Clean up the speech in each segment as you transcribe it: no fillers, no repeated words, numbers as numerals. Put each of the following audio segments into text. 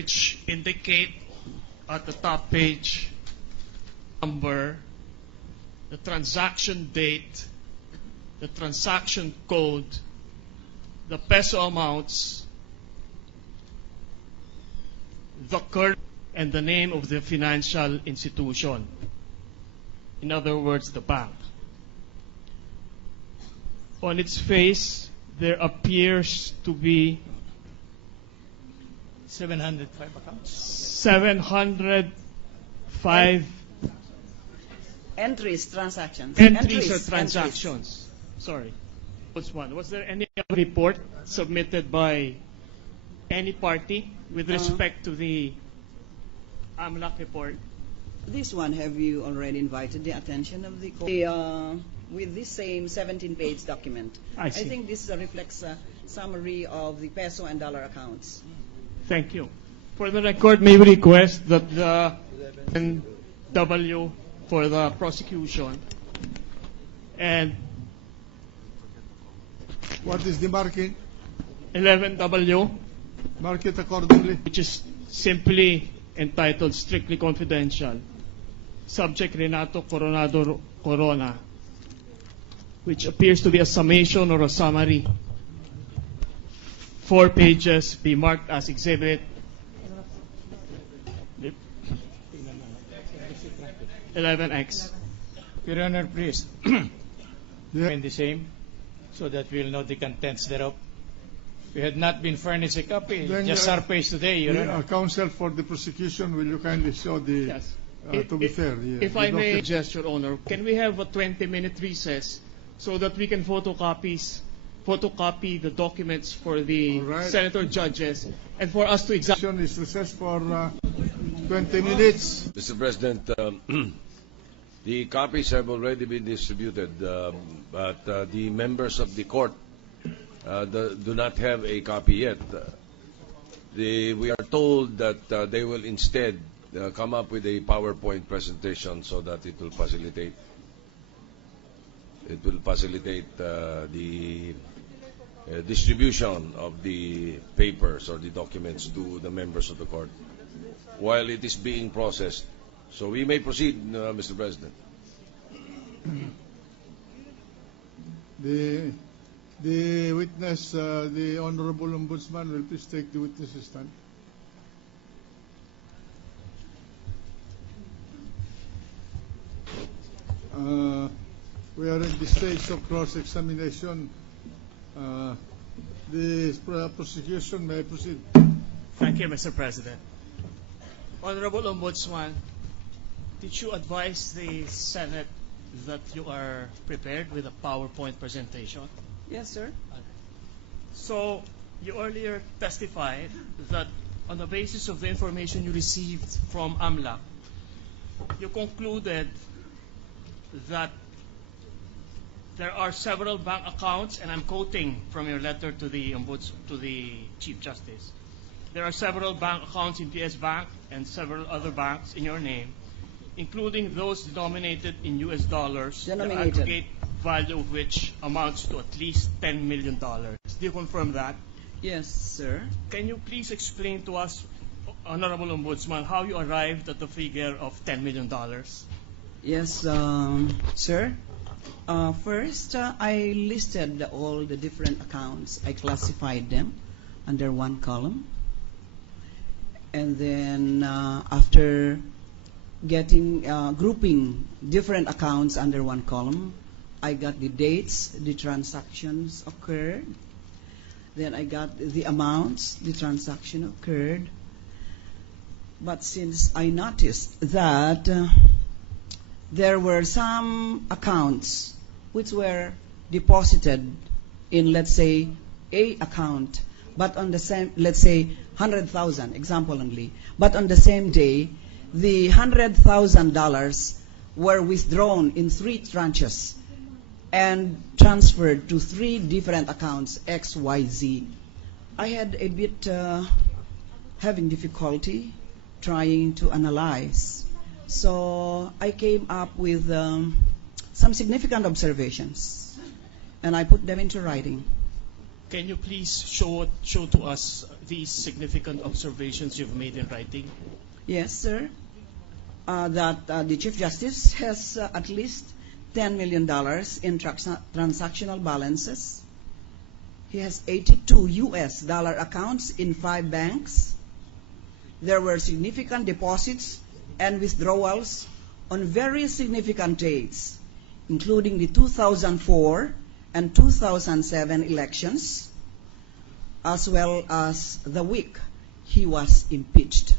which indicate at the top page number, the transaction date, the transaction code, the peso amounts, the current, and the name of the financial institution. In other words, the bank. On its face, there appears to be 705 accounts. 705 Entries, transactions. entries or transactions. Sorry. Was there any other report submitted by any party with respect to the AMLAC report? This one, have you already invited the attention of the court? With this same 17-page document. I see. I think this reflects a summary of the peso and dollar accounts. Thank you. For the record, may we request that the W for the prosecution and What is the marking? 11W, Mark it accordingly. which is simply entitled Strictly Confidential, subject Renato Coronado Corona, which appears to be a summation or a summary. 4 pages, be marked as exhibit 11X. Your Honor, please. Yeah. The same, so that we'll know the contents thereof. We had not been furnished a copy, Then, just surface today, Your Honor. Counsel for the prosecution, will you kindly show the, Yes. to be fair? Yeah, If I may suggest, Your Honor, can we have a 20-minute recess so that we can photocopy the documents for the All right. senator judges and for us to examine. Session is recessed for 20 minutes. Mr. President, the copies have already been distributed, but the members of the court do not have a copy yet. We are told that they will instead come up with a PowerPoint presentation so that it will facilitate the distribution of the papers or the documents to the members of the court while it is being processed. So we may proceed, Mr. President. The witness, the Honorable Ombudsman, will please take the witness's stand. We are at the stage of cross-examination. The prosecution may proceed. Thank you, Mr. President. Honorable Ombudsman, did you advise the Senate that you are prepared with a PowerPoint presentation? Yes, sir. So, you earlier testified that on the basis of the information you received from AMLAC, you concluded that there are several bank accounts, and I'm quoting from your letter to the Chief Justice. There are several bank accounts in PS Bank and several other banks in your name, including those denominated in US dollars, the aggregate value of which amounts to at least $10 million. Do you confirm that? Yes, sir. Can you please explain to us, Honorable Ombudsman, how you arrived at the figure of $10 million? Yes, sir. First, I listed all the different accounts. I classified them under one column. And then after grouping different accounts under one column, I got the dates the transactions occurred. Then I got the amounts the transaction occurred. But since I noticed that there were some accounts which were deposited in, let's say, A account, but on the same, let's say, 100,000, example only, but on the same day, the $100,000 were withdrawn in 3 tranches and transferred to 3 different accounts, X, Y, Z. I had a bit having difficulty trying to analyze. So I came up with some significant observations, and I put them into writing. Can you please show to us these significant observations you've made in writing? Yes, sir. That the Chief Justice has at least $10 million in transactional balances. He has 82 US dollar accounts in 5 banks. There were significant deposits and withdrawals on very significant dates, including the 2004 and 2007 elections, as well as the week he was impeached.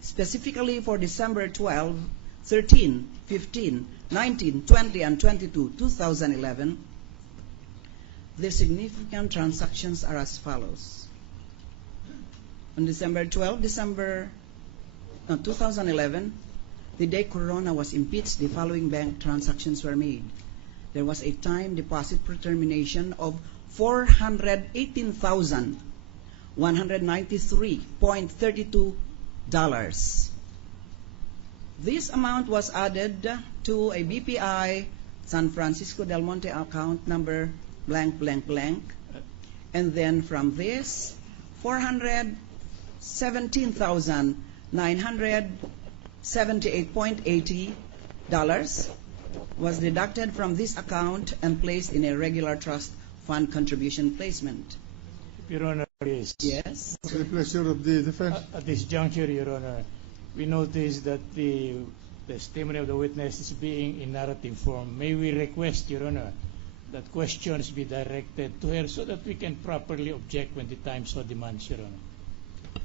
Specifically for December 12, 13, 15, 19, 20, and 22, 2011, the significant transactions are as follows. On December 12, 2011, the day Corona was impeached, the following bank transactions were made. There was a time deposit for termination of $418,193.32. This amount was added to a BPI San Francisco Del Monte account number blank, blank, blank. And then from this, $417,978.80 was deducted from this account and placed in a regular trust fund contribution placement. Your Honor, please. Yes. The pleasure of the defense. At this juncture, Your Honor, we notice that the testimony of the witness is being in narrative form. May we request, Your Honor, that questions be directed to her so that we can properly object when the time so demands, Your Honor.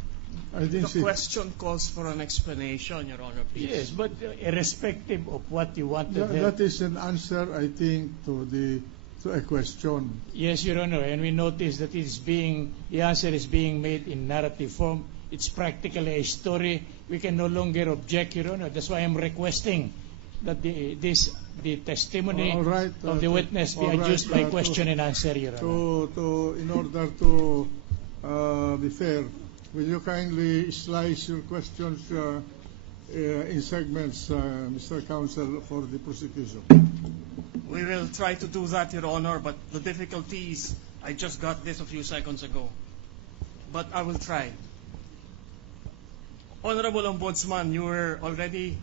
I think The question calls for an explanation, Your Honor, please. Yes, but irrespective of what you want to that is an answer, I think, to a question. Yes, Your Honor, and we notice that the answer is being made in narrative form. It's practically a story. We can no longer object, Your Honor. That's why I'm requesting that the testimony of the witness be adduced by question and answer, Your Honor. In order to be fair, will you kindly slice your questions in segments, Mr. Counsel, for the prosecution? We will try to do that, Your Honor, but the difficulty is I just got this a few seconds ago. But I will try. Honorable Ombudsman, you were already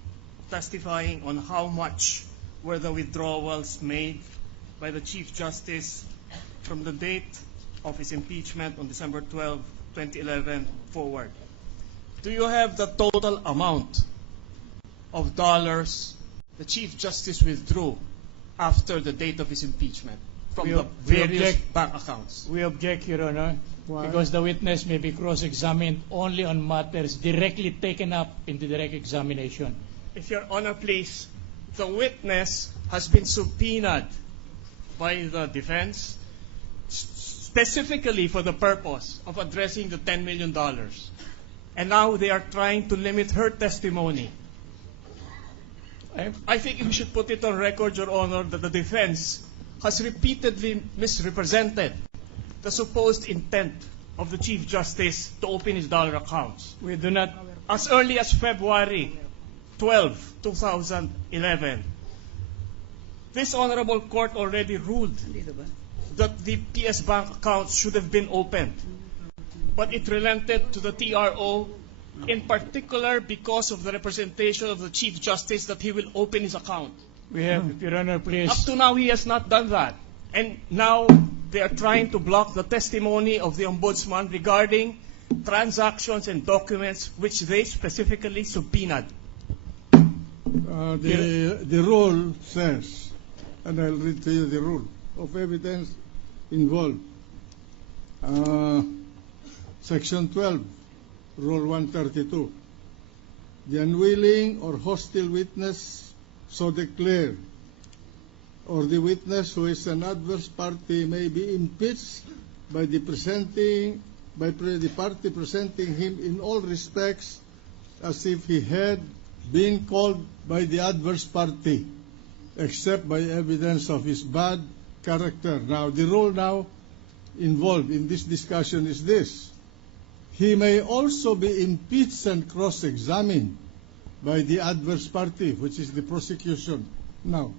testifying on how much were the withdrawals made by the Chief Justice from the date of his impeachment on December 12, 2011 forward. Do you have the total amount of dollars the Chief Justice withdrew after the date of his impeachment from the various bank accounts? We object, Your Honor, Why? because the witness may be cross-examined only on matters directly taken up in the direct examination. If Your Honor, please, the witness has been subpoenaed by the defense specifically for the purpose of addressing the $10 million. And now they are trying to limit her testimony. I think we should put it on record, Your Honor, that the defense has repeatedly misrepresented the supposed intent of the Chief Justice to open his dollar accounts. We do not. As early as February 12, 2011, this Honorable Court already ruled that the PS Bank accounts should have been opened. But it relented to the TRO, in particular because of the representation of the Chief Justice that he will open his account. We have, Your Honor, please. Up to now, he has not done that. And now they are trying to block the testimony of the Ombudsman regarding transactions and documents which they specifically subpoenaed. The rule says, and I'll read to you the rule of evidence involved. Section 12, Rule 132. The unwilling or hostile witness so declare, or the witness who is an adverse party may be impeached by the party presenting him in all respects as if he had been called by the adverse party, except by evidence of his bad character. Now, the rule now involved in this discussion is this. He may also be impeached and cross-examined by the adverse party, which is the prosecution now.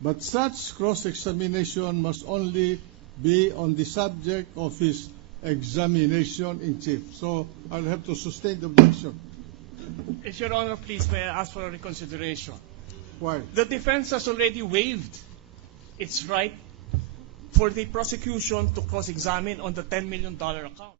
But such cross-examination must only be on the subject of his examination in chief. So I'll have to sustain the objection. If Your Honor, please, may I ask for a reconsideration? Why? The defense has already waived its right for the prosecution to cross-examine on the $10 million account.